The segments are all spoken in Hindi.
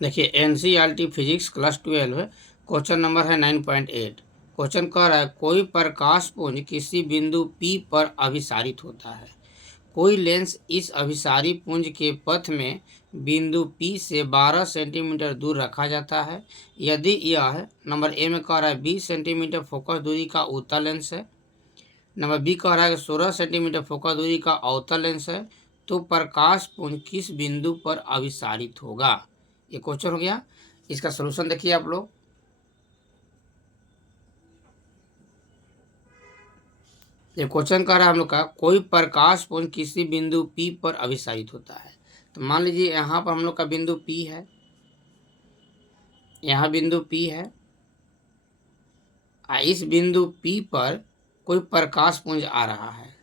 देखिए NCERT physics class 12 question number है 9.8। क्वेश्चन कह रहा है कोई प्रकाश पुंज किसी बिंदु P पर अभिसारित होता है। कोई लेंस इस अभिसारी पुंज के पथ में बिंदु P से 12 सेंटीमीटर दूर रखा जाता है। यदि यह नंबर ए में कह रहा है 20 सेंटीमीटर फोकस दूरी का उत्तल लेंस है, नंबर बी कह रहा है 16 सेंटीमीटर फोकस दूरी का अवतल लेंस है, तो प्रकाश पुंज किस बिंदु पर अभिसारित होगा। ये क्वेश्चन हो गया। इसका सलूशन देखिए आप लोग। ये क्वेश्चन कह रहा है हम लोग का कोई प्रकाश पुंज किसी बिंदु P पर अभिसारित होता है। तो मान लीजिए यहाँ पर हम लोग का बिंदु P है, यहाँ बिंदु P है, इस बिंदु P पर कोई प्रकाश पुंज आ रहा है।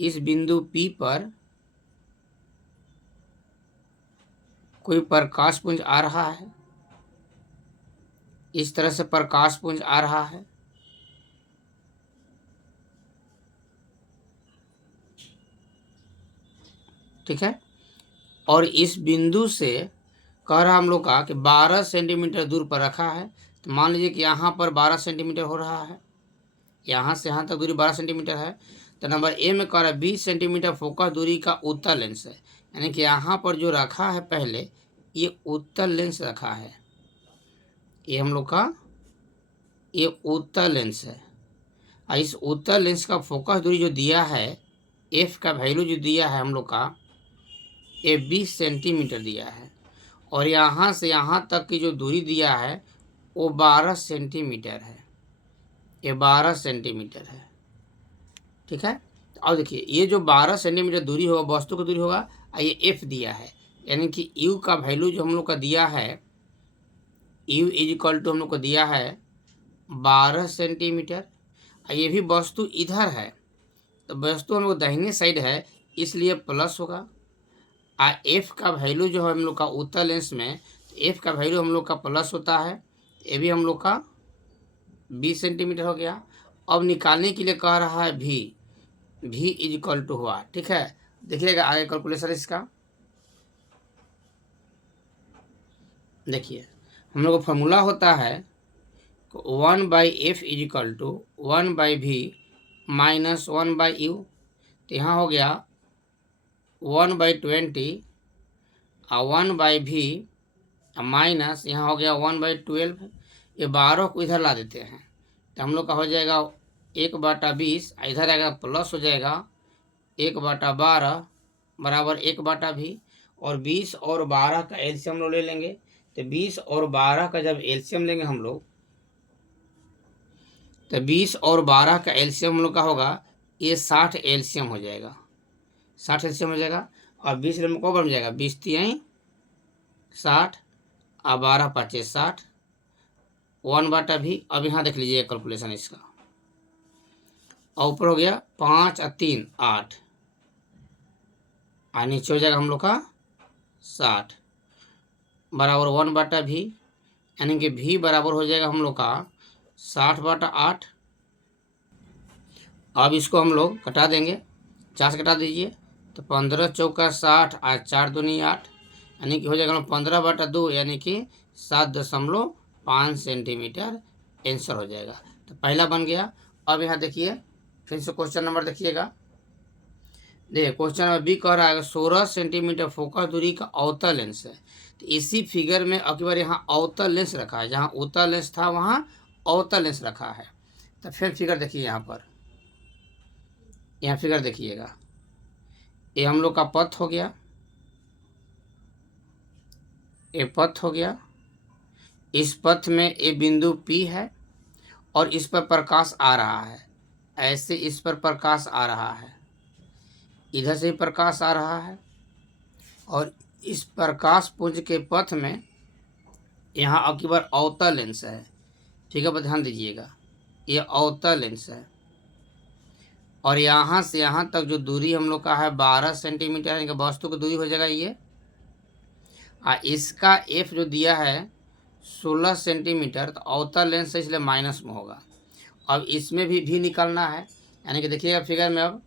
इस बिंदु P पर कोई प्रकाश पुंज आ रहा है, इस तरह से प्रकाश पुंज आ रहा है। ठीक है, और इस बिंदु से कह रहा हम लोग का कि 12 सेंटीमीटर दूर पर रखा है। तो मान लीजिए कि यहाँ पर 12 सेंटीमीटर हो रहा है, यहाँ से यहाँ तक दूरी 12 सेंटीमीटर है। तो नंबर ए में कह रहा है 20 सेंटीमीटर फोकस दूरी का उत्तल लेंस है, यानी कि यहाँ पर जो रखा है पहले ये उत्तल लेंस रखा है, ये हम लोग का ये उत्तल लेंस है। और इस उत्तल लेंस का फोकस दूरी जो दिया है, एफ का वैल्यू जो दिया है हम लोग का, ये 20 सेंटीमीटर दिया है। और यहाँ से यहाँ तक की जो दूरी दिया है वो 12 सेंटीमीटर है, ये 12 सेंटीमीटर है। ठीक है, अब देखिए ये जो 12 सेंटीमीटर दूरी होगा वस्तु की दूरी होगा, ये एफ दिया है, यानी कि यू का वैल्यू जो हम लोग का दिया है, यू इज इक्वल टू हम लोग को दिया है 12 सेंटीमीटर। ये भी वस्तु इधर है, तो वस्तु हम लोग दाहिने साइड है इसलिए प्लस होगा। एफ का वैल्यू जो है हम लोग का उत्तल लेंस में, एफ का वैल्यू हम लोग का प्लस होता है, ये भी हम लोग का 20 सेंटीमीटर हो गया। अब निकालने के लिए कह रहा है भी इज इक्वल टू हुआ। ठीक है, देखिएगा आगे कैलकुलेशन इसका। देखिए हम लोग का फॉर्मूला होता है 1/f is equal to 1/v minus 1/u। तो यहाँ हो गया 1/20 और 1/v माइनस यहाँ हो गया 1/12। ये 12 को इधर ला देते हैं तो हम लोग का हो जाएगा 1/20, इधर आएगा प्लस हो जाएगा 1/12 बराबर 1/v। और 20 और 12 का एलसीएम लोग ले लेंगे। तो 20 और 12 का जब एलसीएम लेंगे हम लोग, तो 20 और 12 का एलसीएम हम लोग का होगा ये 60 एलसीएम हो जाएगा, 60 एलसीएम हो जाएगा। और 20 को बन जाएगा 20 3 60 और 12 5 60, 1/v। अब यहाँ देख लीजिए कैलकुलेशन इसका, और ऊपर हो गया 5 और 3 8, और नीचे हो जाएगा हम लोग का 60 बराबर 1/v, यानी कि v बराबर हो जाएगा हम लोग का 60/8। अब इसको हम लोग कटा देंगे, 4 से कटा दीजिए तो 15 चौका 60 और 4 दूनी 8, यानी कि हो जाएगा 15/2, यानी कि 7.5 सेंटीमीटर आंसर हो जाएगा। तो पहला बन गया। अब यहाँ देखिए फिर से क्वेश्चन नंबर देखिएगा। देखिए क्वेश्चन नंबर बी कह रहा है 16 सेंटीमीटर फोकस दूरी का अवतल लेंस है। तो इसी फिगर में अब की बार यहाँ अवतल लेंस रखा है, जहाँ उत्तल लेंस था वहाँ अवतल लेंस रखा है। तो फिर फिगर देखिए यहाँ पर, यहाँ फिगर देखिएगा, ये हम लोग का पथ हो गया, ये पथ हो गया। इस पथ में ये बिंदु P है और इस पर प्रकाश आ रहा है, ऐसे इस पर प्रकाश आ रहा है, इधर से प्रकाश आ रहा है। और इस प्रकाश पुंज के पथ में यहाँ अब की बार अवतल लेंस है। ठीक है, ध्यान दीजिएगा, ये अवतल लेंस है। और यहाँ से यहाँ तक जो दूरी हम लोग का है 12 सेंटीमीटर, यानी कि वस्तु की दूरी हो जाएगा ये। इसका एफ जो दिया है 16 सेंटीमीटर, तो अवतल लेंस है इसलिए माइनस में होगा। अब इसमें भी निकालना है, यानी कि देखिएगा फिगर में। अब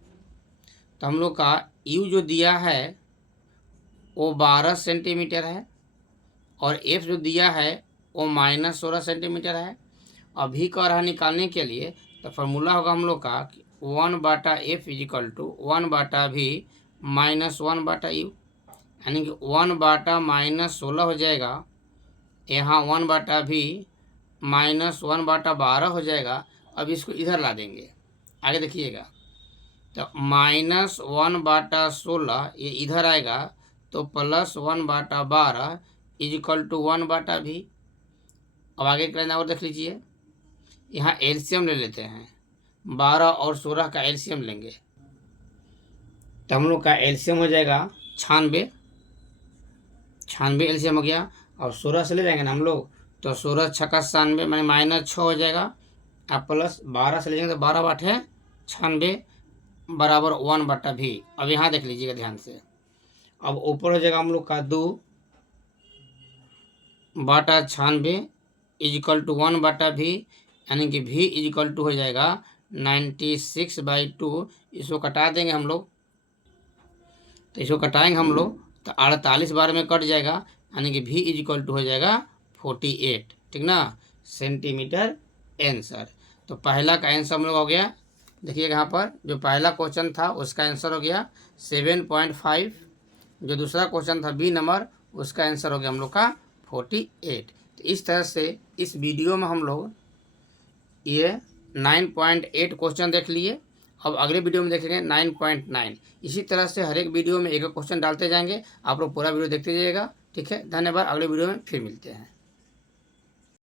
तो हम लोग का यू जो दिया है वो 12 सेंटीमीटर है, और एफ जो दिया है वो -16 सेंटीमीटर है। अभी कह रहा है निकालने के लिए, तो फार्मूला होगा हम लोग का 1/f is equal to 1/v -1/u, यानी कि 1/-16 हो जाएगा, यहाँ 1/v -1/12 हो जाएगा। अब इसको इधर ला देंगे, आगे देखिएगा, तो -1/16 ये इधर आएगा, तो +1/12 इजिकल टू 1/v। अब आगे करना और देख लीजिए, यहाँ एलसीएम ले लेते हैं, 12 और 16 का एलसीएम लेंगे, तो हम लोग का एलसीएम हो जाएगा 96, 96 एलसीएम हो गया। और 16 से ले जाएंगे ना हम लोग, तो 16 छक्का 97 मैंने -6 हो जाएगा। अब +12 से ले जाएंगे तो 12/8 96 बराबर 1/v। अब यहाँ देख लीजिएगा ध्यान से, अब ऊपर हो जाएगा हम लोग का 2/96 इजिकल टू 1/v, यानी कि v इजिकल टू हो जाएगा 96/2। इसको कटा देंगे हम लोग, तो इसको कटाएंगे हम लोग तो 48 बार में कट जाएगा, यानी कि v इजिकल टू हो जाएगा 48, ठीक ना, सेंटीमीटर आंसर। तो पहला का आंसर हम लोग हो गया, देखिएगा यहाँ पर जो पहला क्वेश्चन था उसका आंसर हो गया 7.5, जो दूसरा क्वेश्चन था बी नंबर उसका आंसर हो गया हम लोग का 48। तो इस तरह से इस वीडियो में हम लोग ये 9.8 क्वेश्चन देख लिए। अब अगले वीडियो में देखेंगे 9.9। इसी तरह से हर एक वीडियो में एक क्वेश्चन डालते जाएंगे, आप लोग पूरा वीडियो देखते जाइएगा, ठीक है। धन्यवाद, अगले वीडियो में फिर मिलते हैं।